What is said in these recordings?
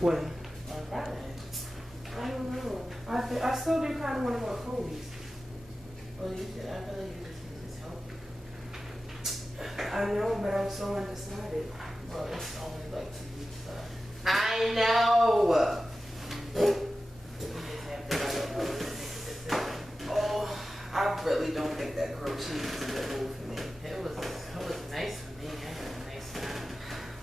When? On Friday. I don't know. I still do kind of want to go to Kobe's. Well, you should. I feel like you just need this help. I know, but I'm so undecided. Well, it's only like 2 weeks left. I know. You just have to like make a decision. Oh, I really don't think that grilled cheese is a good move for me. It was nice for me. I had a nice time.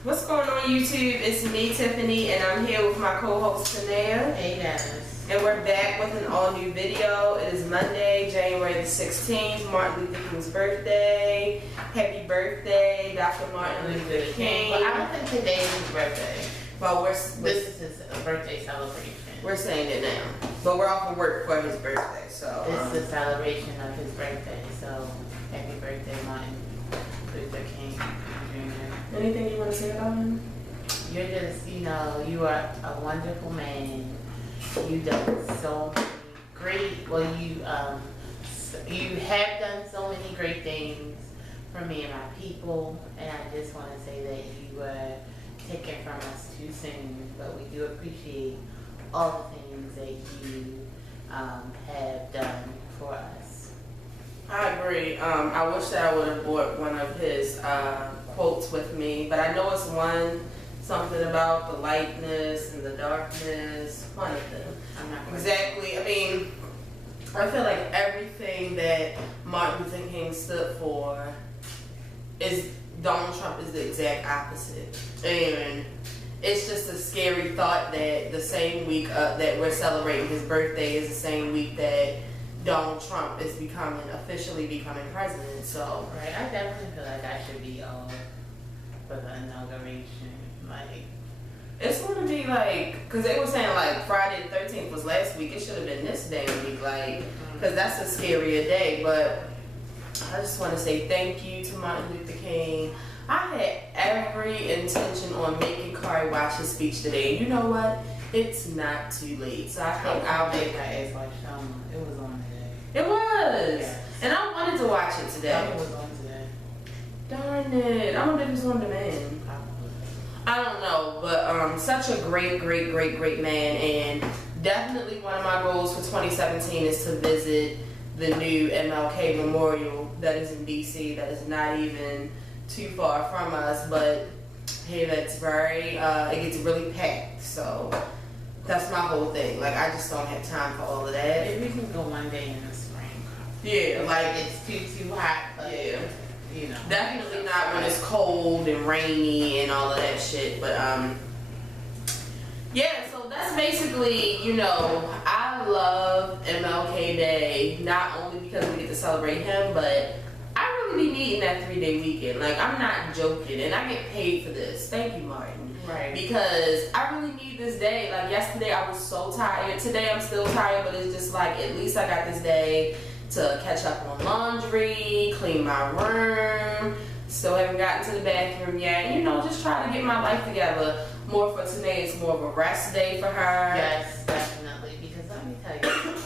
What's going on YouTube? It's me, Tiffany, and I'm here with my co-host, Tanea. Hey guys. And we're back with an all-new video. It is Monday, January the 16th, Martin Luther King's birthday. Happy birthday, Dr. Martin Luther King. Well, I don't think today is his birthday. Well, This is his birthday celebration. we're saying it now. But we're off of work for his birthday, so. This is a celebration of his birthday, so happy birthday, Martin Luther King Jr. Anything you want to say about him? You're just, you are a wonderful man. You've done so many great, you have done so many great things for me and my people, and I just want to say that you were taken from us too soon, but we do appreciate all the things that you have done for us. I agree. I wish that I would have brought one of his quotes with me, but I know it's something about the lightness and the darkness, one of them. I'm not Exactly. I mean, I feel like everything that Martin Luther King stood for is Donald Trump is the exact opposite. And it's just a scary thought that the same week that we're celebrating his birthday is the same week that Donald Trump is officially becoming president. So right, I definitely feel like I should be for the inauguration. Like, it's going to be like, because they were saying like Friday the 13th was last week. It should have been this day week, like, because that's a scarier day. But I just want to say thank you to Martin Luther King. I had every intention on making Kari watch his speech today. And you know what? It's not too late. So I think I'll make my ass watch Selma. It was on today. It was. Yes. And I wanted to watch it today. It was on today. Darn it. I wonder if it's on demand. I don't know, but such a great man, and definitely one of my goals for 2017 is to visit the new MLK Memorial that is in DC, that is not even too far from us, but here that's it gets really packed, so that's my whole thing. Like, I just don't have time for all of that. Maybe we can go one day in the spring. Yeah, like it's too hot, but yeah. You Definitely not when it's cold and rainy and all of that shit. But yeah, so that's basically, I love MLK Day, not only because we get to celebrate him, but I really be needing that 3-day weekend. Like, I'm not joking, and I get paid for this. Thank you, Martin. Right. Because I really need this day. Like, yesterday I was so tired. Today I'm still tired, but it's just like, at least I got this day to catch up on laundry, clean my room. Still haven't gotten to the bathroom yet. Just try to get my life together. More for today, it's more of a rest day for her. Yes, definitely. Because let me tell you something.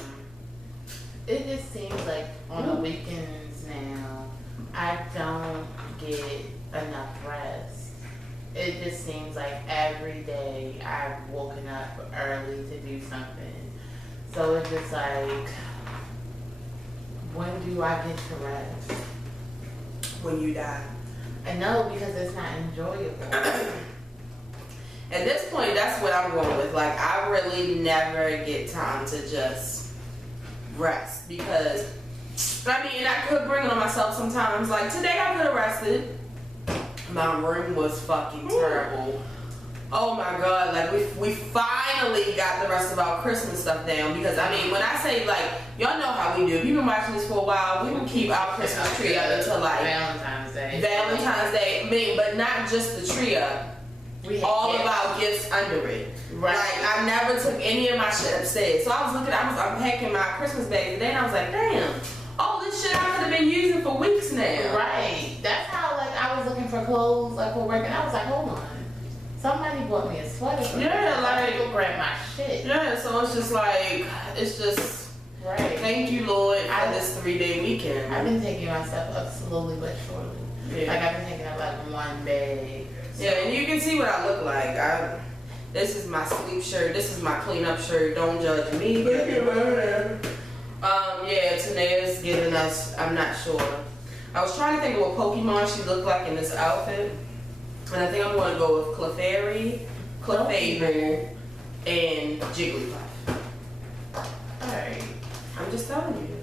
It just seems like on the weekends now, I don't get enough rest. It just seems like every day I've woken up early to do something. So it's just like, when do I get to rest? When you die. I know, because it's not enjoyable. At this point, that's what I'm going with. Like, I really never get time to just rest. Because, and I could bring it on myself sometimes. Like, today I could have rested. My room was fucking terrible. Oh my God, like we finally got the rest of our Christmas stuff down, because when I say, like, y'all know how we do. If you've been watching this for a while, we would keep our Christmas tree up until like Valentine's Day. But not just the tree up. All of our gifts under it. Right. Like, I never took any of my shit upstairs. So I was unpacking my Christmas bag today, and I was like, damn, all this shit I could have been using for weeks now. Right. That's how, like, I was looking for clothes, like, for work, and I was like, hold on. Somebody bought me a sweater. Yeah, like, go grab my shit. Yeah, so it's just like, right. Thank you, Lord, for this 3-day weekend. I've been taking myself up slowly but surely. Yeah. Like, I've been taking up like one bag. Yeah, and you can see what I look like. This is my sleep shirt. This is my cleanup shirt. Don't judge me. Yeah, Tanea's giving us, I'm not sure. I was trying to think of what Pokemon she looked like in this outfit. And I think I'm going to go with Clefairy, Clefable, and Jigglypuff. Alright. I'm just telling you.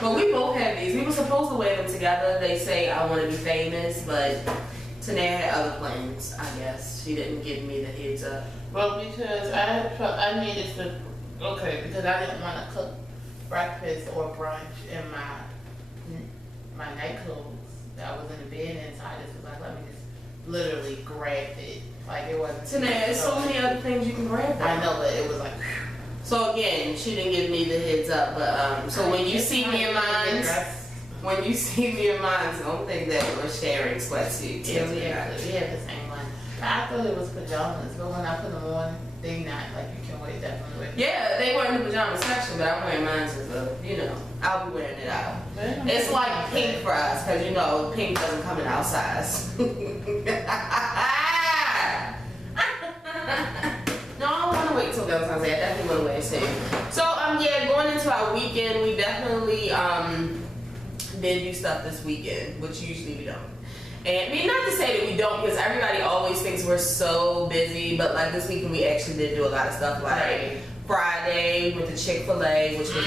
But we both have these. We were supposed to wear them together. They say I want to be famous, but Tanea had other plans, I guess. She didn't give me the heads up. Well, because I needed to, because I didn't want to cook breakfast or brunch in my night clothes that I was in the bed in, so I just was like, let me just literally grab it. Like it wasn't. Tanea, there's so many other things you can grab. I know, but it was like. So again, she didn't give me the heads up, but so when you see me in mine, don't think that we're sharing sweatsuits. Yeah, we have the same one. I thought it was pajamas, but when I put them on, they not like you can wear definitely wear. Yeah, they were in the pajama section, but I'm wearing mine as I'll be wearing it out. It's like pink for us, because pink doesn't come in our size. No, I don't want to wait till Valentine's Day. I definitely want to wear it soon. So, going into our weekend, we definitely did do stuff this weekend, which usually we don't. And I mean, not to say that we don't, because everybody always thinks we're so busy, but like this weekend we actually did do a lot of stuff. Like Friday, went to Chick-fil-A, which was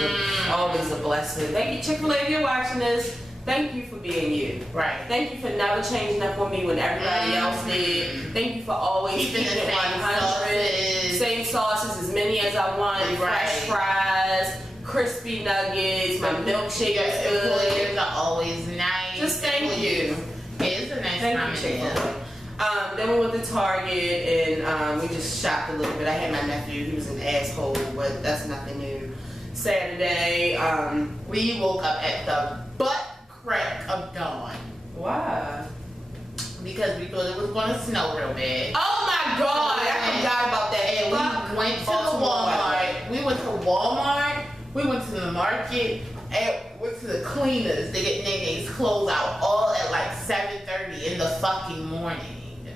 always a blessing. Thank you, Chick-fil-A, if you're watching this. Thank you for being you. Right. Thank you for never changing up on me when everybody else did. Thank you for always keeping it 100. Same sauces, as many as I want. Fresh fries, crispy nuggets, my milkshake is good. Employees are always nice. Just thank you. It's a nice time of day. Then we went to Target and we just shopped a little bit. I had my nephew, he was an asshole, but that's nothing new. Saturday, we woke up at the butt crack of dawn. Why? Because we thought it was going to snow real bad. Oh my God, I forgot about that. And we went to Walmart. We went to Walmart. We went to the market. And went to the cleaners. They get Nene's clothes out all at like 7:30 in the fucking morning.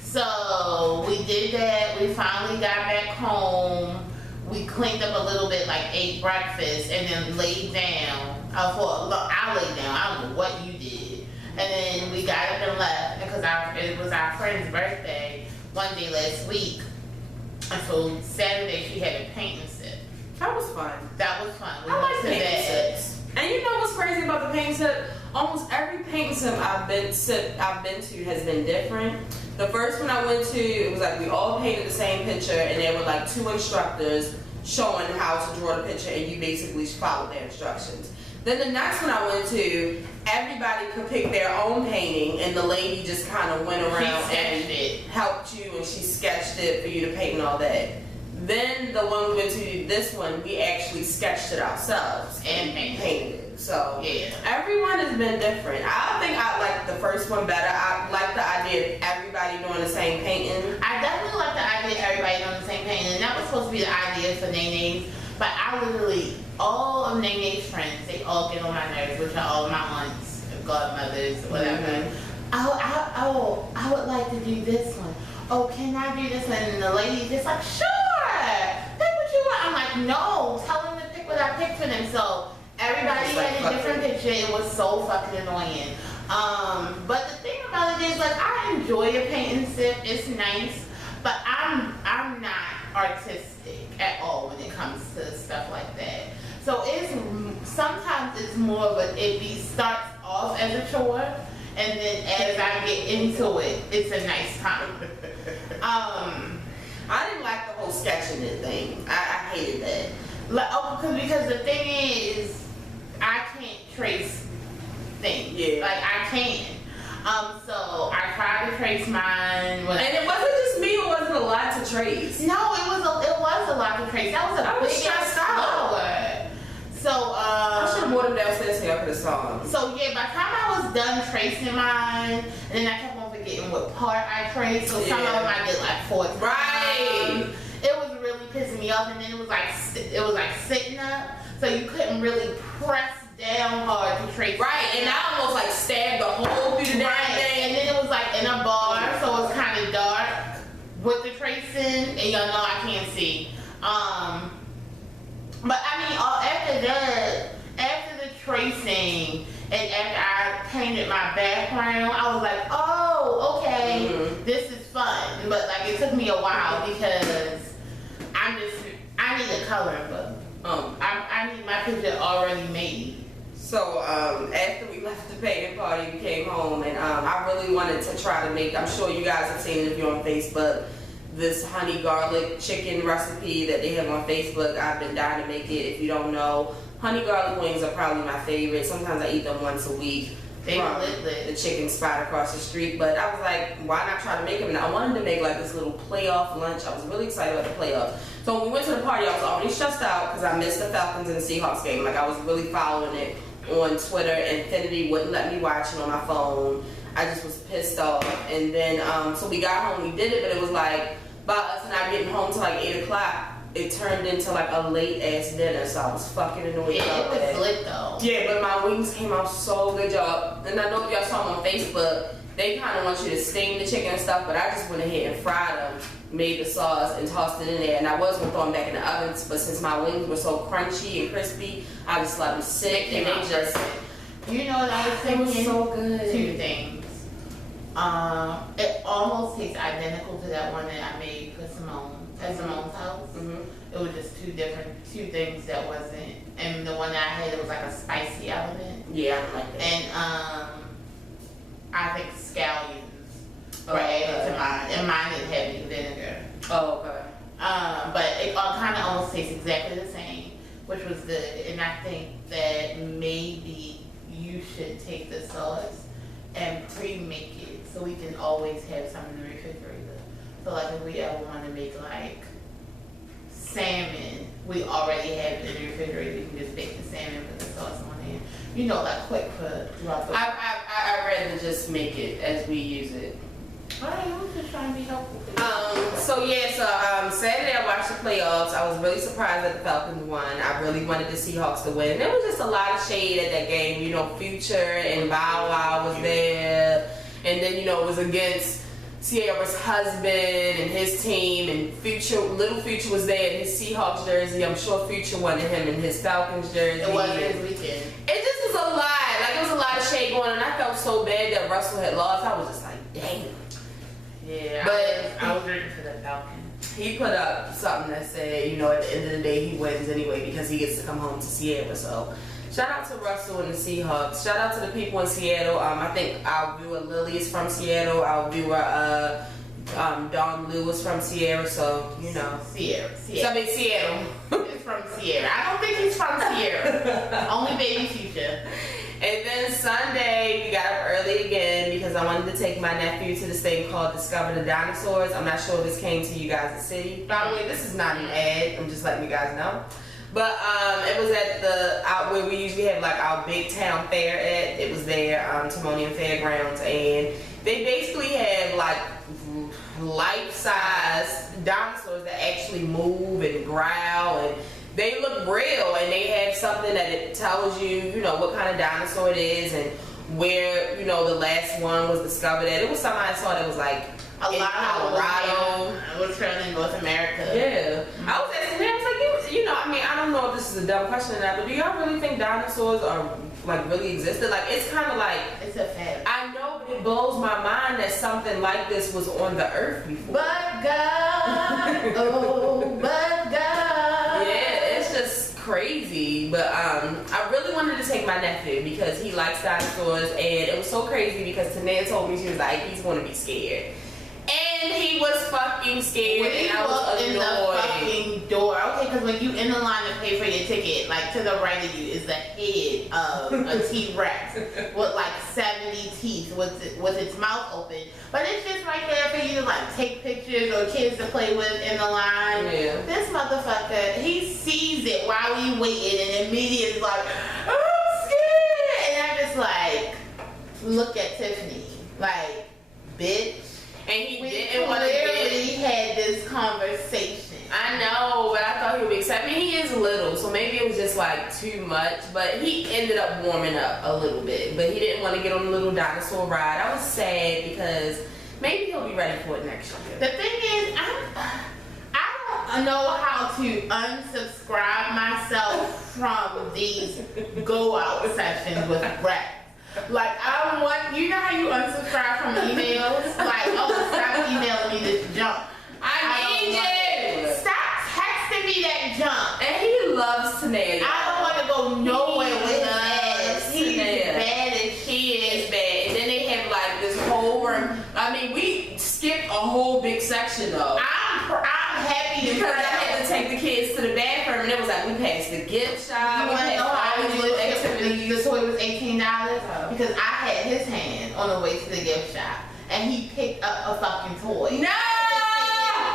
So we did that. We finally got back home. We cleaned up a little bit, like ate breakfast, and then laid down. I laid down. I don't know what you did. And then we got up and left because it was our friend's birthday one day last week. And so Saturday she had a paint and sip. That was fun. That was fun. I like paint and sips. And you know what's crazy about the paint and sip? Almost every paint and sip I've been to has been different. The first one I went to, it was like we all painted the same picture, and there were like 2 instructors showing how to draw the picture, and you basically followed their instructions. Then the next one I went to, everybody could pick their own painting, and the lady just kind of went around and helped you, and she sketched it for you to paint and all that. Then the one we went to, this one, we actually sketched it ourselves and painted it. So yeah, everyone has been different. I think I like the first one better. I like the idea of everybody doing the same painting. I definitely like the idea of everybody doing the same painting, and that was supposed to be the idea for Nene's. But I literally, all of Nene's friends, they all get on my nerves, which are all of my aunts, godmothers, whatever. I would like to do this one. Oh, can I do this one? And the lady just like, sure, pick what you want. I'm like, no, tell them to pick what I picked for them. So everybody had a different picture. It was so fucking annoying. But the thing about it is, like, I enjoy a paint and sip. It's nice, but I'm not artistic at all when it comes to stuff like that. So sometimes it's more of it starts off as a chore, and then as I get into it, it's a nice time. I didn't like the whole sketching it thing. I hated that. Like, because the thing is, I can't trace things. Yeah. Like, I can't. So I tried to trace mine. And it wasn't just me, it wasn't a lot to trace. No, it was a lot to trace. That was a big stressed out. So, I should have brought them downstairs so y'all could have saw them. So yeah, by the time I was done tracing mine, and then I kept on forgetting what part I traced, so some of them I did like 4 times. Right. It was really pissing me off, and then it was like sitting up, so you couldn't really press down hard to trace. Right, and I almost like stabbed the hole through the damn thing. And then it was like in a bar, so it was kind of dark with the tracing, and and y'all know I can't see. But I mean, after that, after the tracing, and after I painted my background, I was like, oh, okay, this is fun. But like, it took me a while because I need a coloring book. I need my picture already made. So after we left the painting party, we came home, and I really wanted to try to make, I'm sure you guys have seen it if you're on Facebook, this honey garlic chicken recipe that they have on Facebook. I've been dying to make it. If you don't know, honey garlic wings are probably my favorite. Sometimes I eat them once a week from the chicken spot across the street. But I was like, why not try to make them? And I wanted to make like this little playoff lunch. I was really excited about the playoff. So when we went to the party, I was already stressed out because I missed the Falcons and the Seahawks game. Like, I was really following it on Twitter. Infinity wouldn't let me watch it on my phone. I just was pissed off. And then, so we got home, we did it, but it was like, by us not getting home till like 8 o'clock, it turned into like a late ass dinner, so I was fucking annoyed. Yeah, it was lit though. Yeah, but my wings came out so good, y'all. And I know if y'all saw them on Facebook, they kind of want you to steam the chicken and stuff, but I just went ahead and fried them, made the sauce, and tossed it in there. And I was gonna throw them back in the ovens, but since my wings were so crunchy and crispy, I just let them sit, and they just. You know what I was thinking? It was so good. Two things. It almost tastes identical to that one that I made for at Simone's house. It was just two things that wasn't, and the one that I had, it was like a spicy element. Yeah, I don't like that. And I think scallions were added to mine, and mine didn't have any vinegar. Oh, okay. But it all kind of almost tastes exactly the same, which was good. And I think that maybe you should take the sauce and pre-make it so we can always have some in the refrigerator. So like if we ever want to make like salmon, we already have it in the refrigerator. You can just bake the salmon, put the sauce on it. You know, like quick for throughout the. I'd rather just make it as we use it. Alright, I'm just trying to be helpful. Saturday I watched the playoffs. I was really surprised that the Falcons won. I really wanted the Seahawks to win. There was just a lot of shade at that game. You know, Future and Bow Wow was there, and then it was against Sierra's husband and his team, and Little Future was there in his Seahawks jersey. I'm sure Future wanted him in his Falcons jersey. It wasn't his weekend. It just was a lot. Like, there was a lot of shade going on, and I felt so bad that Russell had lost. I was just like, dang. Yeah, but I was rooting for the Falcons. He put up something that said, at the end of the day, he wins anyway because he gets to come home to Sierra. So, shout out to Russell and the Seahawks. Shout out to the people in Seattle. I think our viewer Lily is from Seattle. Our viewer Dawn Lou is from Sierra. So, Sierra. So, I mean, Seattle. He's from Sierra. I don't think he's from Sierra. Only baby Future. And then Sunday, we got up early again because I wanted to take my nephew to this thing called Discover the Dinosaurs. I'm not sure if this came to you guys' city. By the way, this is not an ad. I'm just letting you guys know. But it was at where we usually have like our big town fair at. It was there, Timonium Fairgrounds, and they basically have like life-size dinosaurs that actually move and growl, and they look real, and they have something that it tells you, what kind of dinosaur it is and where, the last one was discovered at. It was something I saw that was like a in lot Colorado. I was found in North America. Yeah. I was asking them, I was like, I don't know if this is a dumb question or not, but do y'all really think dinosaurs are like really existed? Like, it's kind of like, it's a fact. I know, but it blows my mind that something like this was on the earth before. But God, oh, but God. Yeah, it's just crazy. But I really wanted to take my nephew because he likes dinosaurs, and it was so crazy because Tanea told me, she was like, he's going to be scared. And he was fucking scared, and I was in annoyed. the fucking door. Okay, because when you in the line to pay for your ticket, like to the right of you is the head of a T-Rex with like 70 teeth with its mouth open. But it's just right there for you to like take pictures or kids to play with in the line. Yeah. This motherfucker, he sees it while we waiting and immediately like, I'm scared. And I just like look at Tiffany like, bitch. And he We didn't want to clearly had this conversation. I know, but I thought he would be excited. I mean, he is little, so maybe it was just like too much. But he ended up warming up a little bit. But he didn't want to get on the little dinosaur ride. I was sad because maybe he'll be ready for it next year. The thing is, I know how to unsubscribe myself from these go out sessions with Brett. Like, I don't want, you know how you unsubscribe from emails? Like, oh, stop emailing me this junk. I need you. Stop texting me that junk. And he loves Tanea. I don't want to go nowhere with his ass. He's Tanea. bad as shit. He is bad. And then they have like this whole room. I mean, we skipped a whole big section though. I'm happy because I had to take the kids to the bathroom, and it was like we passed the gift shop. You want to know how I was little activities. The toy was $18 because I had his hand on the way to the gift shop, and he picked up a fucking toy. No!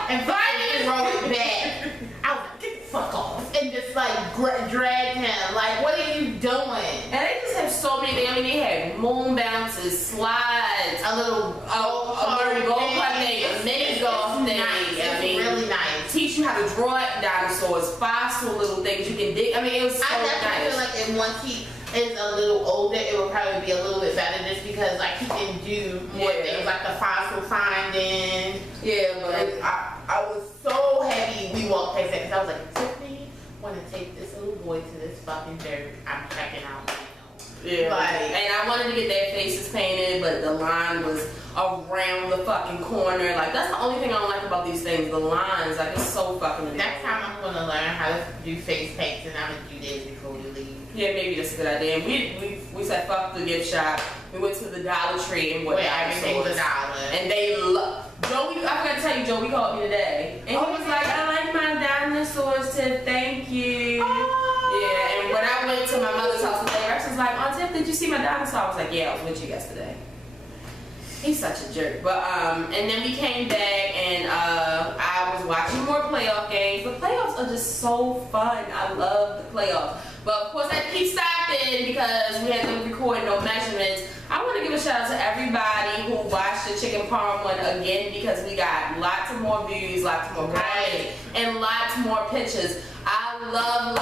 And finally throw it back. I was like, get the fuck off, and just like dragged him. Like, what are you doing? And they just have so many things. I mean, they had moon bounces, slides, A little go-kart thing, a mini golf thing. Nice. I mean, really nice. Teach you how to draw dinosaurs, fossil little things you can dig. I mean, it was so I definitely nice. feel like if once he is a little older, it will probably be a little bit better just because like he can do more things like the fossil finding. Yeah, but I was so happy we walked past that because I was like, Tiffany, want to take this little boy to this fucking dirt. I'm checking out now. yeah, Like, and I wanted to get their faces painted, but the line was around the fucking corner. Like, that's the only thing I don't like about these things. The lines, like, it's so fucking annoying. next time I'm gonna learn how to do face paints and I'm gonna do this before we leave. Yeah, maybe that's a good idea. And we said fuck the gift shop. We went to the Dollar Tree and bought Where everything's $1. And they love. Joey, I forgot to tell you, Joey called me today. And he was like, I like my dinosaurs, Tiff, thank you. Yeah, and when I went to my mother's house today, Rex was like, Aunt Tiff, did you see my dinosaur? I was like, yeah, I was with you yesterday. He's such a jerk. But, and then we came back and I was watching more playoff games. The playoffs are just so fun. I love the playoffs. But of course I keep stopping because we had to record no measurements. I want to give a shout out to everybody who watched the chicken parm one again because we got lots of more views, lots more comments, and lots more pictures. I love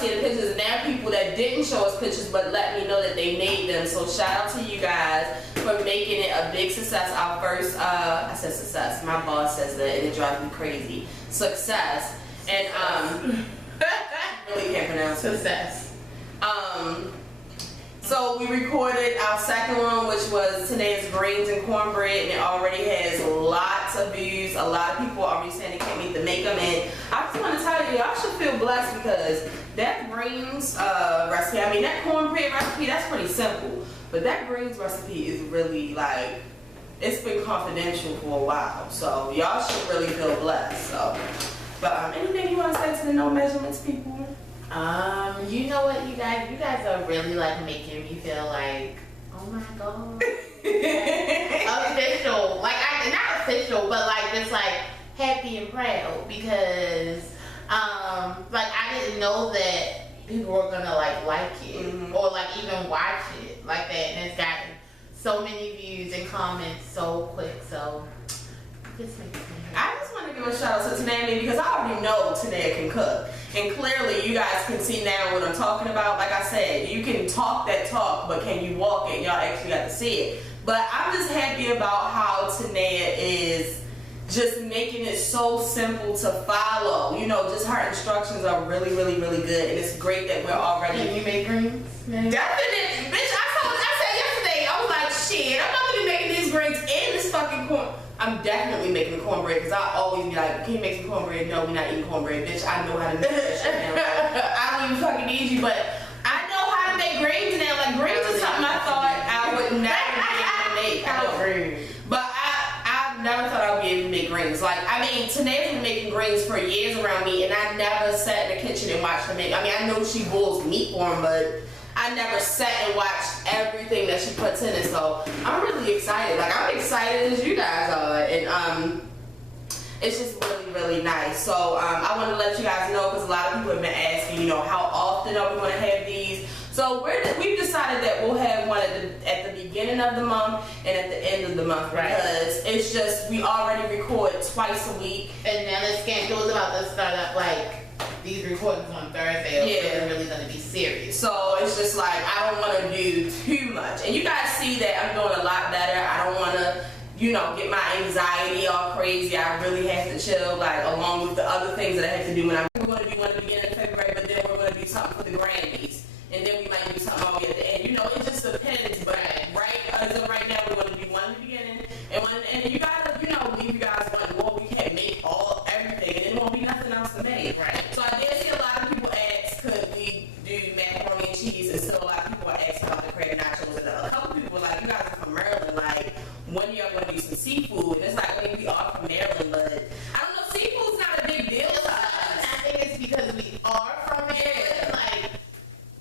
seeing the pictures. And there are people that didn't show us pictures but let me know that they made them. So shout out to you guys for making it a big success. Our first, I said success. My boss says that and it drives me crazy. Success. And really can't pronounce it. Success. So we recorded our second one, which was today's greens and cornbread, and it already has lots of views. A lot of people are already saying they can't wait to make them. And I just want to tell you, y'all should feel blessed because that greens recipe, I mean that cornbread recipe, that's pretty simple. But that greens recipe is really like, it's been confidential for a while. So y'all should really feel blessed. So, but anything you want to say to the no measurements people? You know what, you guys are really like making me feel like, oh my god, official. Like not official, but like just like happy and proud because, like I didn't know that people were gonna like it or like even watch it like that, and it's gotten so many views and comments so quick. So this makes me happy. I just want to give a shout out to Tanea because I already know Tanea can cook. And clearly you guys can see now what I'm talking about. Like I said, you can talk that talk, but can you walk it? Y'all actually got to see it. But I'm just happy about how Tanea is just making it so simple to follow. You know, just her instructions are really good. And it's great that we're already... Can you make greens? Definitely. Bitch, I said yesterday, I was like, shit, I'm not going to be making these greens and this fucking corn. I'm definitely making the cornbread because I always be like, can you make some cornbread? No, we're not eating cornbread, bitch. I know how to make that shit now. I don't even fucking need you, but I know how to make greens now. Like, greens is something I thought I would never be able to make. But I never thought I would be able to make greens. Like, I mean, Tanea's been making greens for years around me, and I never sat in the kitchen and watched her make. I mean, I know she boils meat for them, but I never sat and watched everything that she puts in it, so I'm really excited. Like, I'm excited as you guys are, and it's just really nice. So I want to let you guys know because a lot of people have been asking, you know, how often are we going to have these? So we've decided that we'll have one at the beginning of the month and at the end of the month because it's just we already record twice a week, and now the schedule is about to start up like. These recordings on Thursday are really going to be serious. So it's just like, I don't want to do too much. And you guys see that I'm doing a lot better. I don't want to, get my anxiety all crazy. I really have to chill, like, along with the other things that I have to do. We're going to do one at the beginning of February, but then we're going to do something for the Grammys. And then we might do something all at the end. It just depends. But as of right now, we're going to do one at the beginning. And you got to, leave you guys wanting more. We can't make everything. And it won't be nothing else to make. Right. So I did see a lot of people ask, could we do macaroni and cheese? And still a lot of people are asking about the crab nachos. And a couple people were like, you guys are from Maryland. Like, when are y'all going to do some seafood? And it's like, I mean, we are from Maryland, but I don't know, seafood's not a big deal to us. I think it's because we are from Maryland. Like,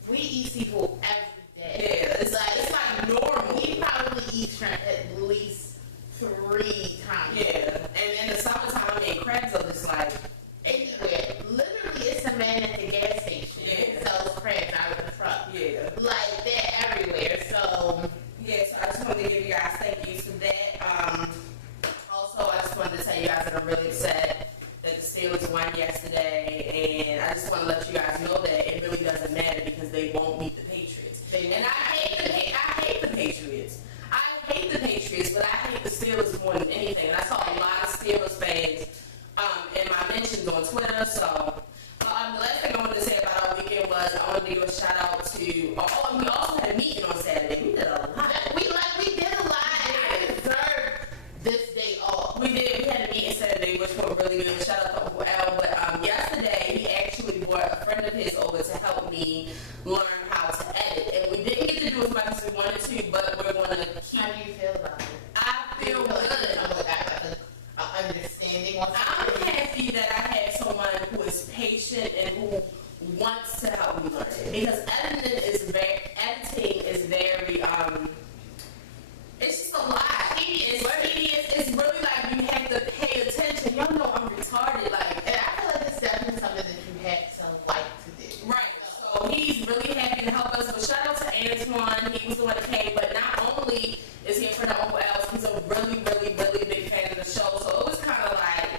we eat seafood every day. Yeah, it's like normal. We probably eat shrimp at least 3 times. Yeah, and in the summertime, crabs are just like anywhere. Literally, it's a man at the gas station who sells crabs out of the truck. Yeah. Like, they're everywhere. So I just wanted to give you guys thank yous for that. Also, I just wanted to tell you guys that I'm really upset that the Steelers won yesterday, and I just want to let you guys know that it really doesn't matter because they won't beat the Patriots. And I hate the Patriots. I hate the Patriots, but I hate the Steelers more than anything. And I saw a lot of Steelers fans in my mentions on Twitter. So the last thing I wanted to say about our weekend was I wanted to give a shout out to. We also had a meeting on Saturday. We did a lot. we did a lot. I deserve this day off. We did. We had a meeting Saturday, which went really good. Shout out to Uncle Al. But yesterday, he actually brought a friend of his over to help me learn how to edit. And we didn't get to do as much as we wanted to, but we're going to keep. How do you feel about it? I feel good. Understanding. I'm happy that I had someone who is patient and who wants to help me learn it. Because editing is very, it's just a lot. It's really like you have to pay attention. Y'all know I'm retarded. Like, and I feel like it's definitely something that you had to like to do. Right. So he's really happy to help us. But shout out to Antoine. He was the one that came. But not only is he a friend of Uncle Al's, he's a really, really, really big fan of the show. So it was kind of like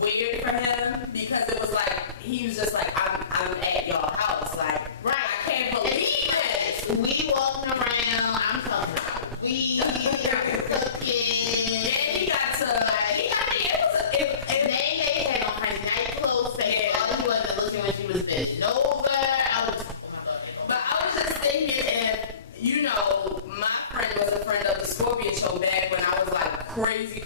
weird for him because it was like he was just like, I'm at y'all house. Like, right. I can't believe it. We walking around. I'm talking about we cooking. Yeah, he got to. They had on her night clothes. Saying all he wasn't looking when she was bending over. I was, oh my god. But I was just thinking, and my friend was a friend of the Scorpion Show back when I was like crazy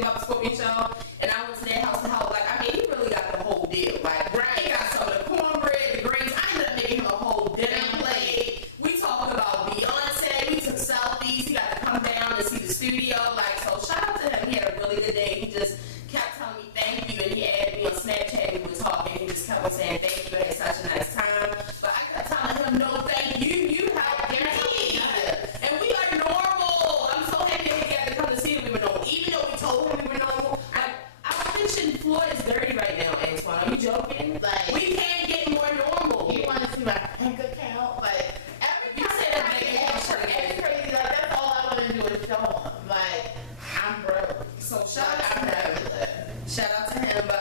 about the Scorpion Show, and I went to their house to help. Like, I mean, he really got the whole deal. Like, he got some of the cornbread, the greens. I ended up making him a whole dinner plate. We talked about Beyonce. We took selfies. He got to come down and see the studio. Like, so shout out to him. He had a really good day. He just kept telling me thank you, and he added me on Snapchat. And we were talking. He just kept on saying thank you. I had such a nice time. But I kept telling him no, thank you. You helped me. And we are normal. I'm so happy that he got to come to see that we were normal. Even though we told him we were normal. Our kitchen floor is dirty right now, Antoine. Are you joking? Like, we can't get more normal. You want to see my bank account? Like, every You time said I a bank get account. extra, it's crazy. Like, that's all I want to do is show him. Like, I'm broke. So shout Like, out I'm to him. regular. Shout out to him. But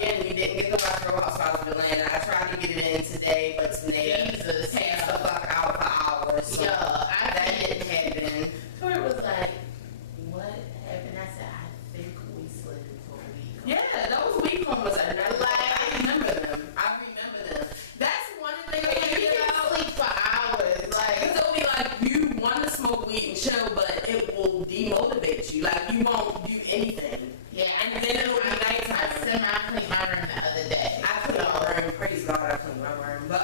again, we didn't get the Rock Girl Housewives of Atlanta. I tried to get it in today, but Tanea Jesus, passed the fuck out for hours. So that didn't happen. Tori was like, what happened? I said, I think we slid into a week. Yeah, those week moments are never I remember them. That's one thing I You figured can out. sleep for hours. Like, It'll be like you want to smoke weed and chill, but it will demotivate you. Like, you won't do anything. yeah, And then it'll be nighttime. I cleaned my room the other day. I cleaned my room. Praise God, I cleaned my room. But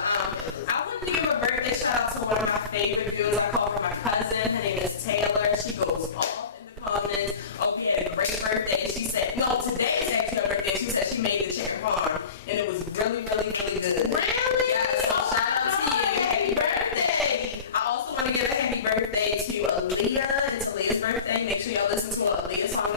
I wanted to give a birthday shout out to one of my favorite viewers. I call her my cousin. Her name is Taylor. She goes off in the comments. Oh, we had a great birthday. She said, no, today is actually her birthday. She said she made the chicken parm, and it was really, really, really good. Really? Yes. So shout out to you. Happy birthday. I also want to give a happy birthday to Aaliyah. It's Aaliyah's birthday. Make sure y'all listen to Aaliyah's song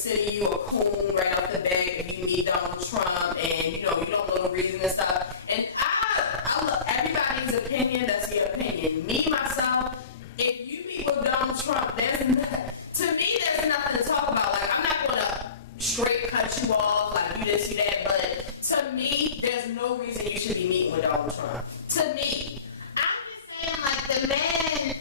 consider you a coon right off the bat if you meet Donald Trump and you know you don't know the reason and stuff. And I love everybody's opinion. That's your opinion. Me myself, if you meet with Donald Trump, to me there's nothing to talk about. Like I'm not gonna straight cut you off like you this, you that. But to me, there's no reason you should be meeting with Donald Trump. To me, I'm just saying, like the man.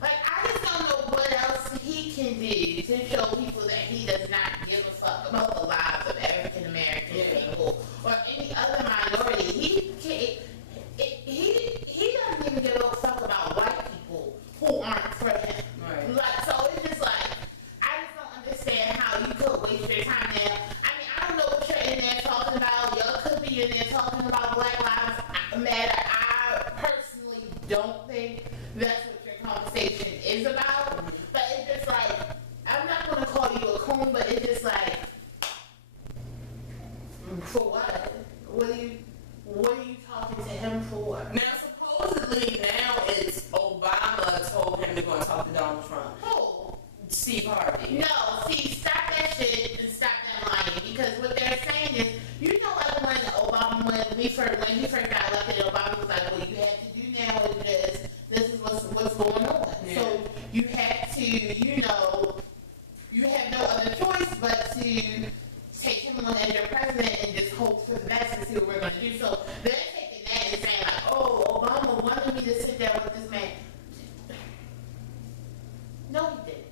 Like, I just don't know what else he can do to show people that he does not give a fuck about the lives of African American people or any other minority. He doesn't even give a fuck about white people who aren't for him. Right. Like, so it's just like, I just don't understand how you could waste your time there. I mean, I don't know what you're in there talking about. Y'all could be in there talking about Black Lives Matter. I personally don't think that's what your conversation is about. But it's just like, I'm not going to call you a coon, but it's just like, for what? What are you talking to him for? Now, supposedly, now it's Obama told him to go and talk to Donald Trump. Who? Steve Harvey. No, see, stop that shit and stop that lying. Because what they're saying is, you know, like when he first got elected, Obama was like, what you have to do now is this is what's going on. Yeah. So you have to, you know, you have no other choice but to take him on as your president and just hope for the best and see what we're going to do. So they're taking that and saying like, oh, Obama wanted me to sit down with this man. No, he didn't.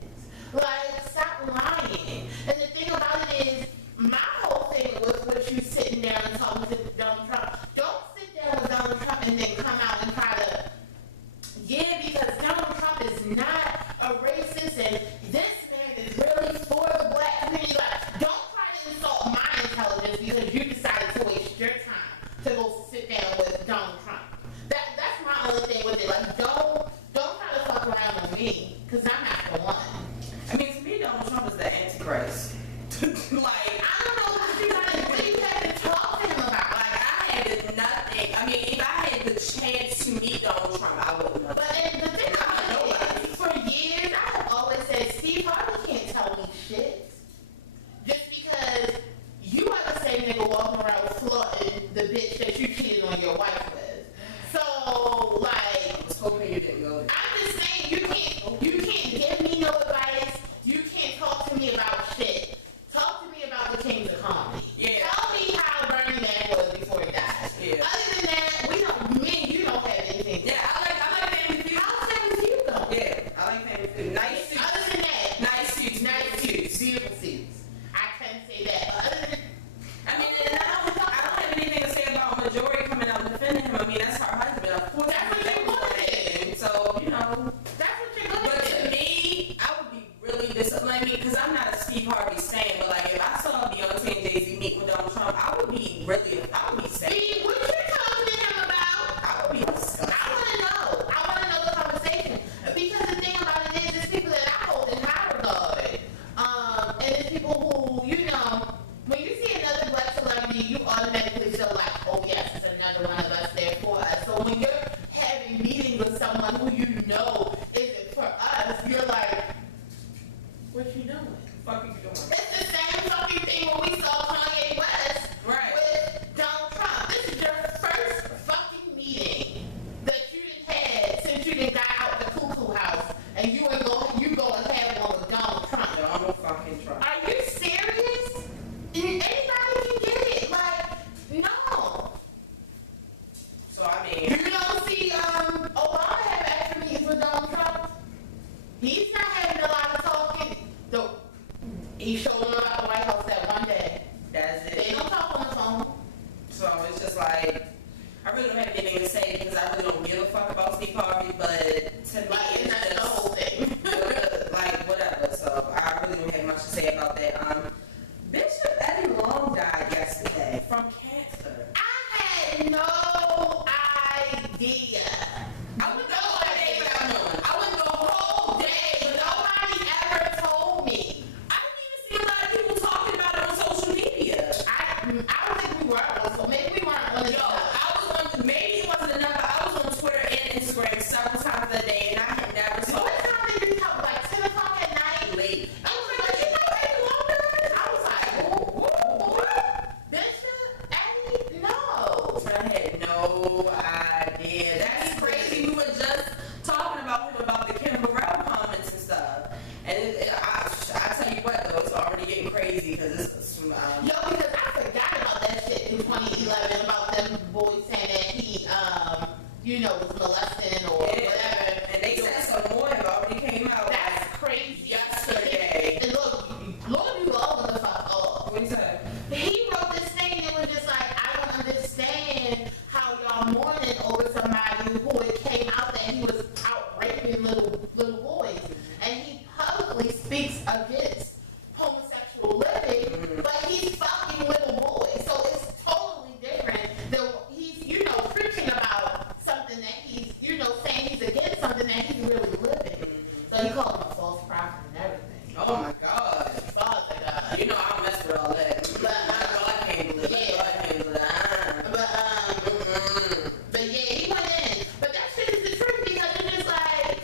Like, stop lying. And the thing about it is, my whole thing with you sitting down and talking to Donald Trump, don't sit down with Donald Trump and then come out and try to, because Donald Trump is not a racist and this man is really for the black community. Like, don't try to insult my intelligence because you decided to waste your time to go sit down with Donald Trump. That's my only thing with it. Like, don't try to fuck around with me because I'm not the one. I mean, to me, Donald Trump is the Antichrist. Like, I don't know what you had to talk to him about. like I had nothing. I mean, if I had the chance to meet Donald Trump, I wouldn't have. But the thing about it is, for years, I have always said, Steve Harvey can't tell me shit. Just because you are the same nigga walking around flaunting the bitch that you cheated on your wife with. So, like, I was hoping you didn't go there. I'm just saying, you can't give me no against homosexual living, but he's fucking little boys. So it's totally different than he's, preaching about something that he's, saying he's against something that he's really living. So he called him a false prophet and everything. Oh my God. Father God. I don't mess with all that. But, I can't believe it. yeah. I can't believe it. But yeah, he went in. But that shit is the truth because it's just like,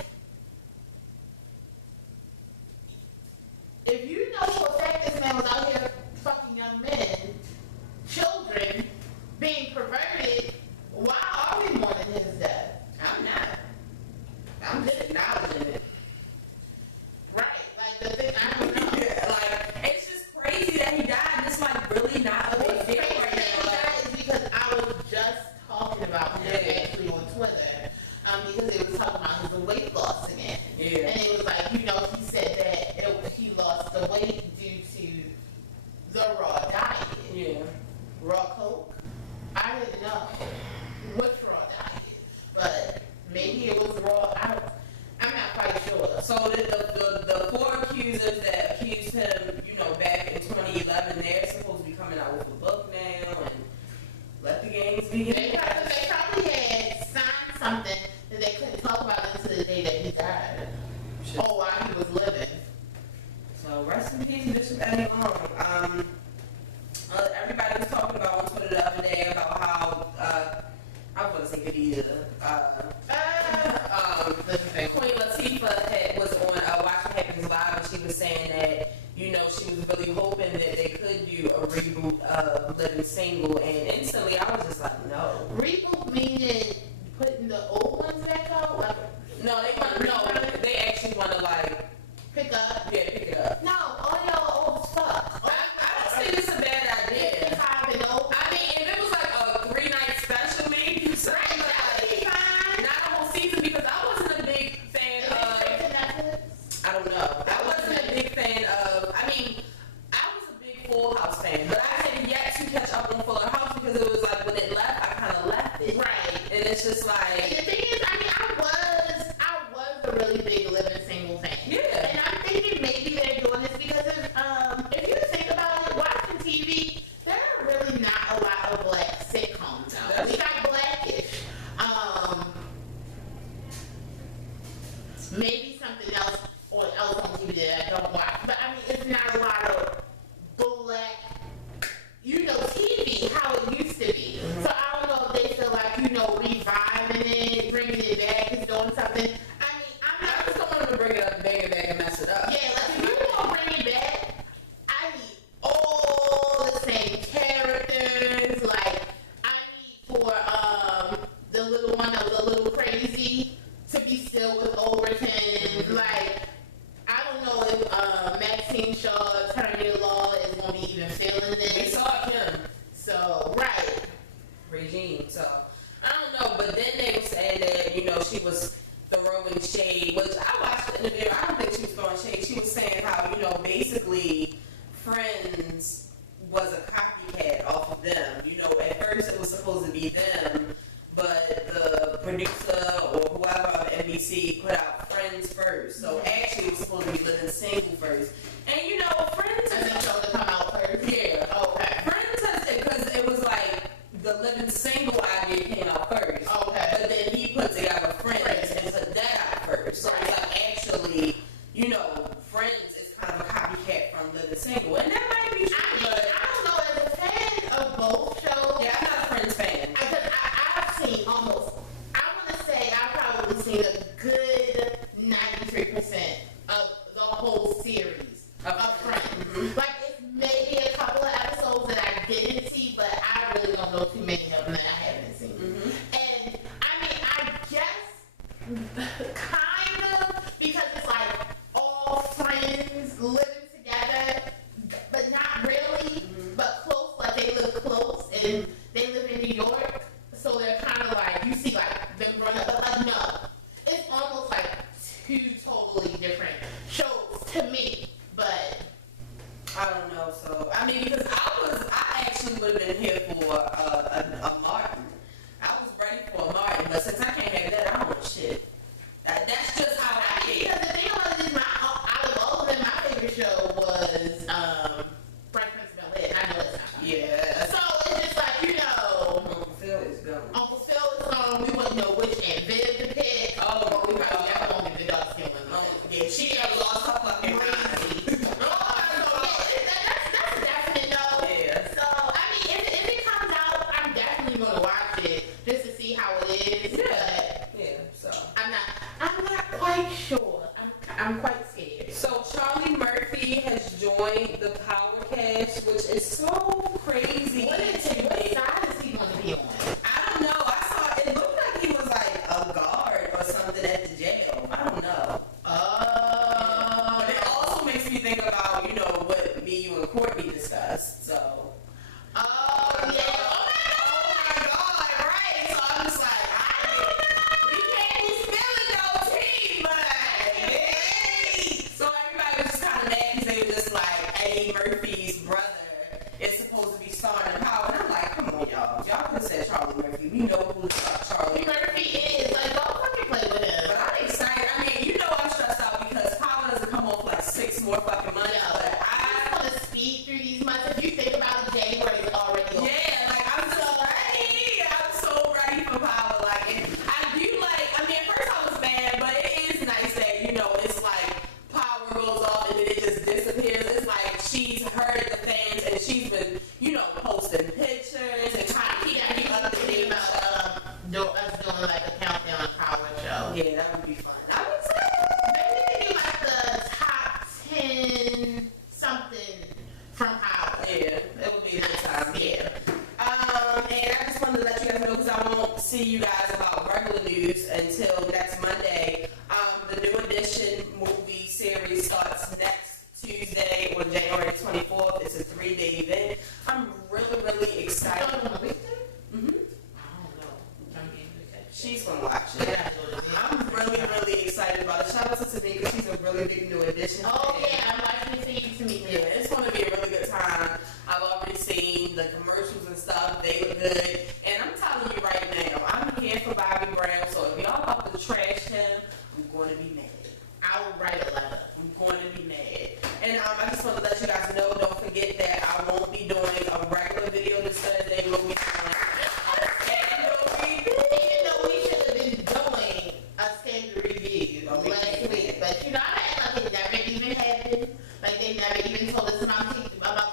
if you know for a fact this man was out here fucking young men, children, being perverted, why are we mourning his death? I'm not. I'm just acknowledging it. Right, like the thing, I don't know. Yeah, like, it's just crazy that he died. It's like really not a big What's deal crazy right that he now. died is because I was just talking about him actually on Twitter, because it was talking about his weight loss again. Yeah. And it was like, he said that he lost the weight due to the raw diet. Yeah. Raw Coke? I didn't know which raw diet, but maybe it was raw. I'm not quite sure. So the four accusers that accused him, back in 2011, they're supposed to be coming out with a book now and let the games begin. They probably had signed something that they couldn't talk about until the day that he died. Or while he was living. So rest in peace, Bishop Eddie Long. Everybody was talking about on Twitter the other day about how I was going to say good either. Queen Latifah was on Watch What Happens Live, and she was saying that she was really hoping that they could do a reboot of Living Single, and instantly I was just like, no. Reboot meaning putting the old ones back out? Like, No, they actually want to pick up? pick it up. No, all y'all old as fuck. I don't think it's a bad idea. 55 and old. I mean, if it was like a 3-night special, maybe something not a whole season, because I wasn't a big fan of. I don't know. I wasn't a big fan of. I mean, I was a big Full House fan, but I had yet to catch up on Fuller House because it was like when it left, I kind of left it. Right. And it's just like. And the thing is, I was a really big Living Single fan. Yeah. And I'm thinking maybe they're doing this because if you think about it, watching TV, there are really not a lot of black sitcoms out there. We got Blackish. Maybe something else on TV that I don't watch. But I mean, it's not a lot of black, TV, how it used to be. Mm-hmm. So I don't know if they feel like, reviving it, bringing it back, is doing something. I mean, I just don't want them to bring it up, bang it back, and mess it up. yeah, like if you want to bring it back, I need all the same characters. Like, I need for the little one that was a little crazy to be still with Overton. Mm-hmm. Like, I don't know if Maxine Shaw, attorney at law, is going to be even feeling this. We saw him. So, right. Regime. So, I don't know, but then they were saying that, she was throwing shade, which I watched the interview. I don't think she was throwing shade. She was saying how, basically Friends was a copycat off of them. At first it was supposed to be them, but the producer or whoever of NBC put out Friends first. So actually it was supposed to be Living Single first. And Friends And then show to come out first? Yeah. Okay. Friends has it, because it was like the Living Single idea came out first. Okay. But then he put together Friends and put that out first. So it's like actually, Friends is kind of a copycat from Living Single. And that might be true. I don't know, as a fan of both shows. Yeah, I'm not a Friends fan. Because I've seen almost, I want to say I've probably seen a good 93% of the whole series of Friends. Mm-hmm. Like, it's maybe a couple of episodes that I didn't see, but I really don't know too many of them that I haven't seen. Mm-hmm. And, I mean, I guess, kind of, because it's like all friends living together, but not really, but close, like they live close, and they live in New York, so they're kind of like, you see like them growing up, but like no, it's almost like two totally different shows to me, but I don't know. So I mean, because I actually would have been here for a Martin. I was ready for a Martin, but since I can't have that, I don't want shit. That's just how I feel. because the thing about it is, out of all of them, my favorite show Yeah, she done lost her fucking mind. That's a definite no. Yeah. So, I mean, if it comes out, I'm definitely going to watch it just to see how it is. Yeah. Yeah, so. I'm not quite sure. I'm quite scared. So Charlie Murphy has joined the Power Cast, which is so crazy. What side is he going to be on? I don't know. I saw it looked like he was like a guard or something at the jail. I don't know. But it also makes me think about, you know, what me, you, and Courtney discussed. So. Oh, yeah. Oh my God, right? So I'm just like, we can't be spilling no tea, but hey. So everybody was just kind of mad because they were just like, Eddie Murphy's brother is supposed to be starring in Power. And I'm like, come on, y'all. Y'all could have said Charlie Murphy. We know who the fuck Charlie Murphy is. Like, don't fucking play with him. But I'm excited. I mean, you know I'm stressed out because Power doesn't come on for like 6 more fucking months. Yo, But I just want to speed through these months. If you think about it, January is already over. yeah, like I'm so ready. I'm so ready for Power. Like, and I do like. I mean, at first I was mad, but it is nice that, you know, it's like Power goes off and then it just disappears. It's like she's heard the fans and she's been, you know, posting pictures and trying to keep me up to date about. Us doing like a countdown Power show. Yeah, that would be fun. I'm excited. Maybe we can do like the top 10 something from Power. Yeah, it would be a good time. Yeah. And I just wanted to let you guys know because I won't see you guys about regular news until next Monday. The New Edition movie series starts next Tuesday on January 24th. It's a 3-day event. I'm really excited. Mm-hmm. She's gonna watch it. I'm really excited about it. Shout out to Tanika. She's a really big New Edition. Oh yeah, I'm watching it for you to meet me. Yeah, it's gonna be a really good time. I've already seen the commercials and stuff. They look good. And I'm telling you right now, I'm here for Bobby Brown. So if y'all about to trash him, I'm going to be mad. I will write a letter. I'm going to be mad. And I just want to let you guys know, don't forget that I won't be doing a regular video this Thursday. We'll be doing a scandal review. Even though we should have been doing a scandal review last week, but you know, I act like it never even happened. Like they never even told us about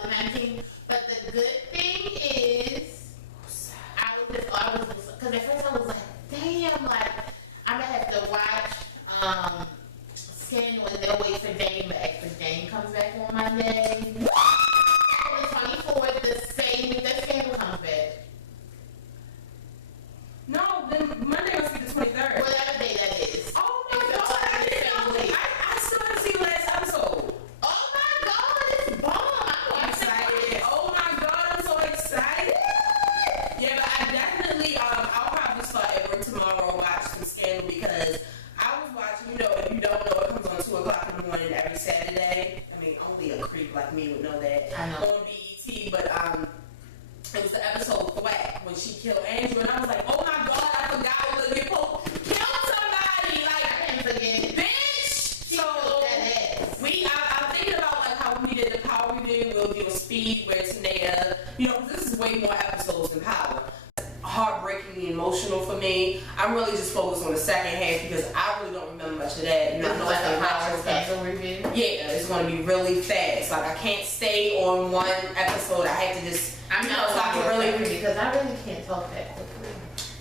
the 19th. But the good thing is, I was because at first I was like, damn, like I'm gonna have to watch Scandal and then wait for Dane back. Because Dane comes back on Monday. On the 24th, the same week that Scandal comes back. No, then Monday must be the 23rd. Whatever day that is. Oh my God, I didn't know. I still haven't seen the last episode. Oh my God, it's bomb. I'm Excited. Oh my God, I'm so excited. Yeah, but I definitely, I'll probably start at work tomorrow and watch some Scandal because I was watching, you know, if you don't know, it comes on 2 o'clock in the morning every Saturday. I mean, only a creep like me would know that. I know. On BET, but it was the episode Thwack when she killed Andrew, and I was like, oh my God, I forgot Olivia Pope killed somebody. Like, I didn't forget. bitch. She So killed that ass. I'm thinking about like how we did the Power review. We'll do a speed where Tanea, you know, 'cause this is way more episodes than Power. Heartbreakingly emotional for me. I'm really just focused on the second half because I really don't remember much of that. You know, This is like a Power Scandal review. yeah, it's going to be really fast. Like I can't stay on one episode. I have to just. I'm you know, not so I can really really. because I really can't talk that quickly.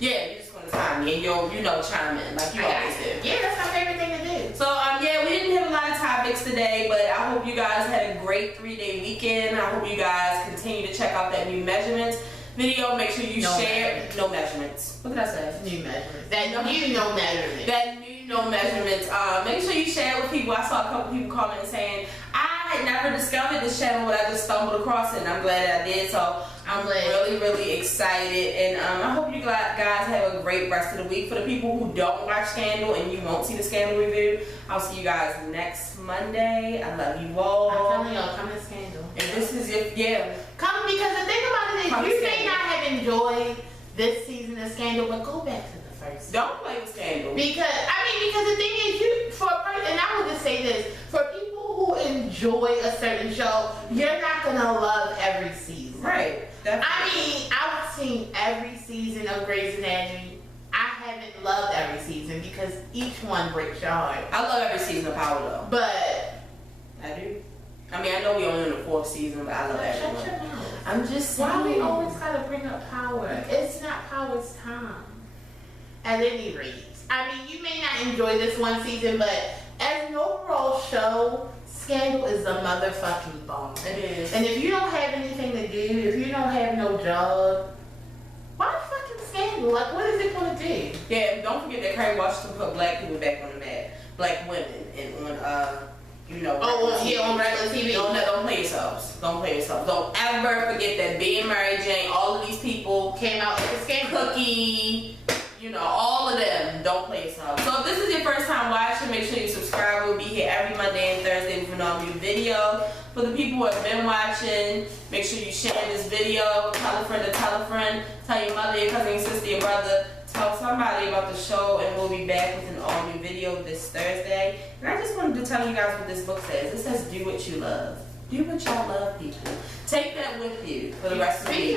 Yeah, you're just going to time me and you'll, you know, chime in like you always do. Yeah, that's my favorite thing to do. So, yeah, we didn't have a lot of topics today, but I hope you guys had a great 3-day weekend. I hope you guys continue to check out that new measurements video. Make sure you share. No measurements. What did I say? New measurements. That new no measurement. That new no measurements. Make sure you share it with people. I saw a couple people comment saying, I had never discovered this channel, but I just stumbled across it, and I'm glad that I did. So I'm really excited, and I hope you guys have a great rest of the week. For the people who don't watch Scandal and you won't see the Scandal review, I'll see you guys next Monday. I love you all. I'm telling y'all, come to Scandal. And this is it, yeah. Come, because the thing about it is, Come you to may Scandal. not have enjoyed this season of Scandal, but go back to the first. Don't play with Scandal. Because the thing is, and I will just say this, for people who enjoy a certain show, you're not gonna love every season. Right. I mean, I've seen every season of Grey's Anatomy. I haven't loved every season because each one breaks your heart. I love every season of Power though. But I do. I mean, I know we only in the 4th season, but I love everyone. shut your mouth. I'm just saying. Why we always gotta bring up Power? It's not Power's time. At any rate, I mean, you may not enjoy this one season, but as an overall show, Scandal is the motherfucking bomb. It is. And if you don't have anything to do, if you don't have no job, why fucking Scandal? Like, what is it gonna do? Yeah, and don't forget that Kerry Washington put black people back on the map. Black women and on you know. On regular TV. Don't play yourselves. Don't play yourselves. Don't ever forget that being Mary Jane, all of these people Came out with a Scandal. Cookie, you know, all of them. Don't play yourselves. So if this is your first time watching, make sure you subscribe. We'll be here every Monday and Thursday with a new video. For the people who have been watching, make sure you share this video. Tell a friend to tell a friend. Tell your mother, your cousin, your sister, your brother. Tell somebody about the show, and we'll be back with an all new video this Thursday. And I just wanted to tell you guys what this book says. It says, do what you love. Do what y'all love, people. Take that with you for the rest of the week.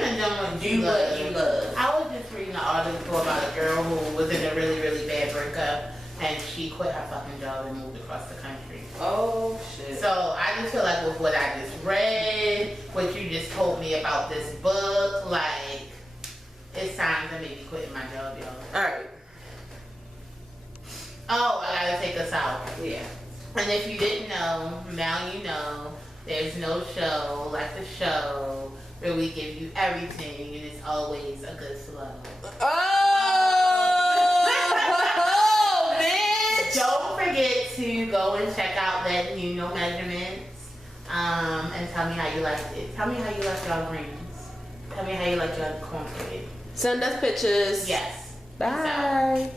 Do what you love. I was just reading an article about a girl who was in a really, really bad breakup, and she quit her fucking job and moved across the country. Oh, shit. So I just feel like with what I just read, what you just told me about this book, like, it's time to maybe quit my job, y'all. Alright. Oh, I gotta take us out. Yeah. And if you didn't know, now you know, there's no show like the show where we give you everything and it's always a good flow. Oh, bitch! Don't forget to go and check out that new No Measurements and tell me how you liked it. Tell me how you liked your greens. Tell me how you liked your cornbread. Send us pictures. Yes. Bye.